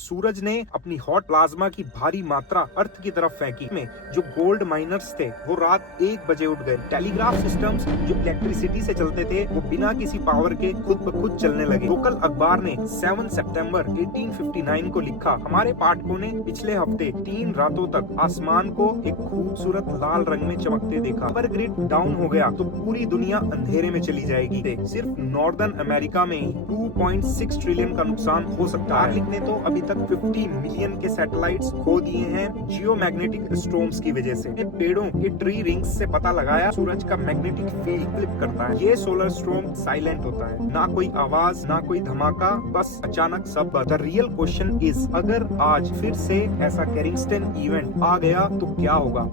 सूरज ने अपनी hot plasma की भारी मात्रा अर्थ की तरफ फेंकी में जो गोल्ड माइनर्स थे वो रात 1 बजे उठ गए। टेलीग्राफ सिस्टम्स जो इलेक्ट्रिसिटी से चलते थे वो बिना किसी पावर के खुद ब खुद चलने लगे। लोकल अखबार ने 7 सितंबर 1859 को लिखा, हमारे पाठकों ने पिछले हफ्ते 3 रातों तक आसमान को एक खूबसूरत लाल रंग में चमकते देखा। पावर ग्रिड डाउन हो गया तो पूरी दुनिया अंधेरे में चली जाएगी। सिर्फ नॉर्दर्न अमेरिका में ही 2.6 ट्रिलियन का नुकसान हो सकता है। ने तो अभी तक 50 मिलियन के सैटेलाइट्स खो दिए हैं जियोमैग्नेटिक स्टॉर्म्स की वजह से। पेड़ों के ट्री रिंग्स से पता लगाया सूरज का मैग्नेटिक फील्ड फ्लिप करता है। ये सोलर स्टॉर्म साइलेंट होता है, ना कोई आवाज ना कोई धमाका, बस अचानक सब। द रियल क्वेश्चन इज, अगर आज फिर से ऐसा कैरिंगस्टन इवेंट आ गया तो क्या होगा।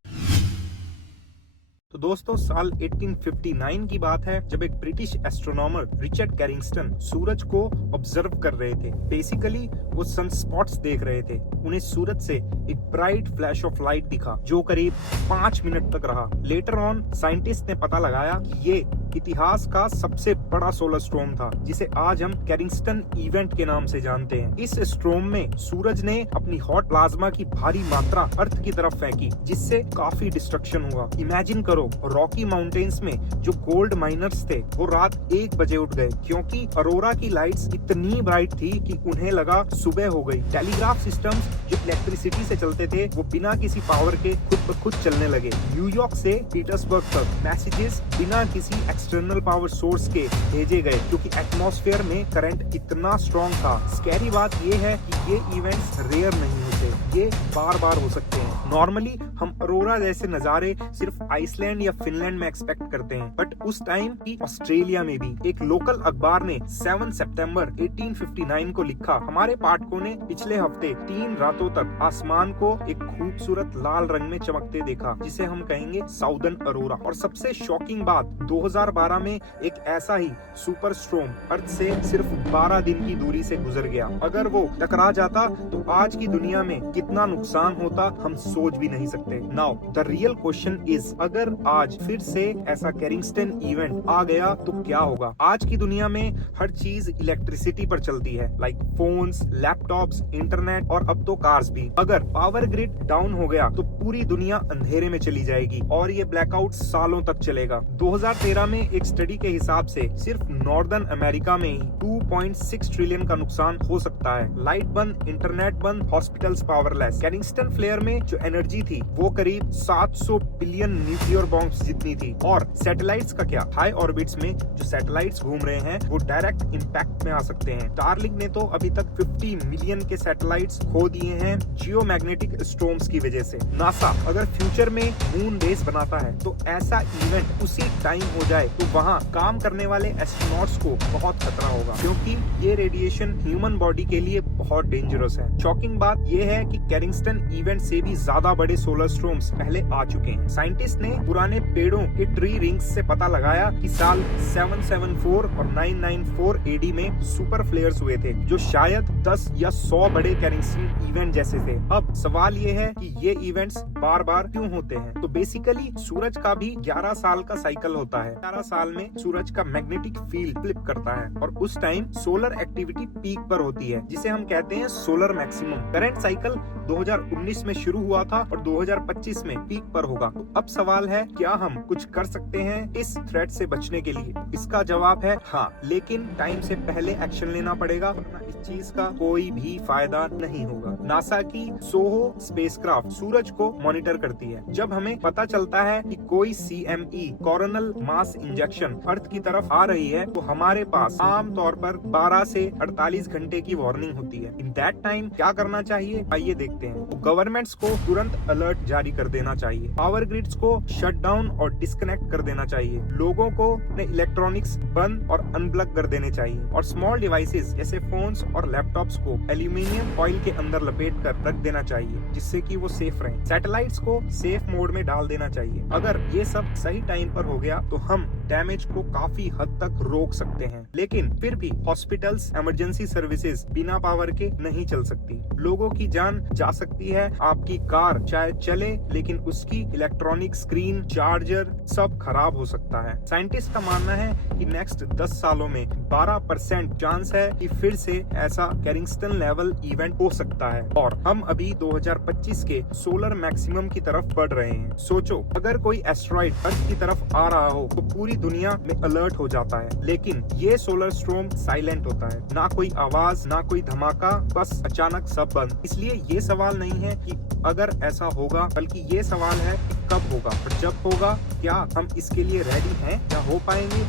तो दोस्तों साल 1859 की बात है जब एक ब्रिटिश एस्ट्रोनॉमर रिचर्ड कैरिंगस्टन सूरज को ऑब्जर्व कर रहे थे। बेसिकली वो सन स्पॉट्स देख रहे थे। उन्हें सूरज से एक ब्राइट फ्लैश ऑफ लाइट दिखा जो करीब 5 मिनट तक रहा। लेटर ऑन साइंटिस्ट ने पता लगाया कि ये इतिहास का सबसे बड़ा सोलर स्टॉर्म था जिसे आज हम कैरिंगस्टन इवेंट के नाम से जानते हैं। इस स्टॉर्म में सूरज ने अपनी हॉट प्लाज्मा की भारी मात्रा अर्थ की तरफ फेंकी जिससे काफी डिस्ट्रक्शन हुआ। इमेजिन करो रॉकी माउंटेन्स में जो गोल्ड माइनर्स थे वो रात 1 बजे उठ गए क्योंकि अरोरा की लाइट्स इतनी ब्राइट थी कि उन्हें लगा सुबह हो गई। टेलीग्राफ सिस्टम्स जो इलेक्ट्रिसिटी से चलते थे वो बिना किसी पावर के खुद ब खुद चलने लगे। न्यूयॉर्क से पीटर्सबर्ग तक मैसेजेस बिना किसी एक्सटर्नल पावर सोर्स के भेजे गए क्योंकि एटमॉस्फेयर में करंट इतना स्ट्रॉन्ग था। स्कैरी बात ये है कि ये इवेंट्स रेयर नहीं होते, ये बार बार हो सकते हैं। नॉर्मली हम अरोरा जैसे नजारे सिर्फ आइसलैंड या फिनलैंड में एक्सपेक्ट करते हैं, बट उस टाइम की ऑस्ट्रेलिया में भी। एक लोकल अखबार ने 7 सितंबर 1859 को लिखा, हमारे पाठकों ने पिछले हफ्ते 3 रातों तक आसमान को एक खूबसूरत लाल रंग में चमकते देखा जिसे हम कहेंगे साउदर्न अरोरा। और सबसे शॉकिंग बात 2012 में एक ऐसा ही सुपर स्टॉर्म अर्थ से सिर्फ 12 दिन की दूरी से गुजर गया। अगर वो टकरा जाता तो आज की दुनिया में कितना नुकसान होता हम सोच भी नहीं सकते। Now the real question is, अगर आज फिर से ऐसा कैरिंगस्टन इवेंट आ गया तो क्या होगा। आज की दुनिया में हर चीज इलेक्ट्रिसिटी पर चलती है, लाइक फोन्स, लैपटॉप्स, इंटरनेट और अब तो कार्स भी। अगर पावर ग्रिड डाउन हो गया तो पूरी दुनिया अंधेरे में चली जाएगी और ये ब्लैकआउट सालों तक चलेगा। 2013 में एक स्टडी के हिसाब से सिर्फ नॉर्दर्न अमेरिका में ही 2.6 ट्रिलियन का नुकसान हो सकता है। लाइट बंद, इंटरनेट बंद, हॉस्पिटल्स पावरलेस। कैरिंगस्टन फ्लेयर में जो एनर्जी थी वो करीब 700 बिलियन न्यूक्लियर बॉम्ब्स जितनी थी। और सैटेलाइट्स का क्या, हाई ऑर्बिट्स में जो सैटेलाइट्स घूम रहे हैं वो डायरेक्ट इंपैक्ट में आ सकते हैं। स्टारलिंक ने तो अभी तक 50 मिलियन के सैटेलाइट्स खो दिए हैं जियोमैग्नेटिक स्टॉर्म्स की वजह से। नासा अगर फ्यूचर में मून बेस बनाता है तो ऐसा इवेंट उसी टाइम हो जाए तो वहाँ काम करने वाले एस्ट्रोनॉट्स को बहुत खतरा होगा क्योंकि ये रेडिएशन ह्यूमन बॉडी के लिए बहुत डेंजरस है। शॉकिंग बात ये है कि कैरिंगस्टन इवेंट से भी ज्यादा बड़े सोलर स्टॉर्म्स पहले आ चुके हैं। साइंटिस्ट ने पुराने पेड़ों के ट्री रिंग्स से पता लगाया कि साल 774 और 994 एडी में सुपर फ्लेयर्स हुए थे जो शायद 10 या 100 बड़े कैरिंगस्टन इवेंट जैसे थे। अब सवाल ये है कि ये इवेंट्स बार बार क्यों होते हैं। तो बेसिकली सूरज का भी 11 साल का साइकिल होता है। 11 साल में सूरज का मैग्नेटिक फील्ड फ्लिप करता है और उस टाइम सोलर एक्टिविटी पीक पर होती है जिसे हम कहते हैं सोलर मैक्सिमम। करंट साइकिल 2019 में शुरू हुआ था और 2025 में पीक पर होगा। तो अब सवाल है, क्या हम कुछ कर सकते हैं इस थ्रेट से बचने के लिए। इसका जवाब है हाँ, लेकिन टाइम से पहले एक्शन लेना पड़ेगा वरना इस चीज का कोई भी फायदा नहीं होगा। नासा की सोहो स्पेसक्राफ्ट सूरज को मॉनिटर करती है। जब हमें पता चलता है कि कोई CME कोरोनल मास इंजेक्शन अर्थ की तरफ आ रही है तो हमारे पास आमतौर पर 12 से 48 घंटे की वार्निंग होती है। इन दैट टाइम क्या करना चाहिए, आइए देखते हैं। तो गवर्नमेंट्स को तुरंत अलर्ट जारी कर देना चाहिए। पावर ग्रिड्स को शट डाउन और डिस्कनेक्ट कर देना चाहिए। लोगों को अपने इलेक्ट्रॉनिक्स बंद और अनप्लग कर देने चाहिए और स्मॉल डिवाइसेस जैसे फोन्स और लैपटॉप्स को एल्यूमिनियम फॉइल के अंदर लपेट कर रख देना चाहिए जिससे कि वो सेफ रहें। सैटेलाइट्स को सेफ मोड में डाल देना चाहिए। अगर ये सब सही टाइम पर हो गया तो हम डैमेज को काफी हद तक रोक सकते हैं। लेकिन फिर भी हॉस्पिटल्स, इमरजेंसी सर्विसेज बिना पावर के नहीं चल सकती। लोगों की जान जा सकती है। आपकी कार शायद चले लेकिन उसकी इलेक्ट्रॉनिक स्क्रीन, चार्जर सब खराब हो सकता है। साइंटिस्ट का मानना है कि नेक्स्ट 10 सालों में 12% चांस है कि फिर से ऐसा कैरिंगस्टन लेवल इवेंट हो सकता है। और हम अभी 2025 के सोलर मैक्सिमम की तरफ बढ़ रहे हैं। सोचो, अगर कोई एस्ट्रॉइड अर्थ की तरफ आ रहा हो तो पूरी दुनिया में अलर्ट हो जाता है, लेकिन ये सोलर स्टॉर्म साइलेंट होता है। ना कोई आवाज, ना कोई धमाका, बस अचानक सब बंद। इसलिए ये सवाल नहीं है कि अगर ऐसा होगा, बल्कि ये सवाल है कि कब होगा और जब होगा क्या हम इसके लिए रेडी हैं, क्या हो पाएंगे।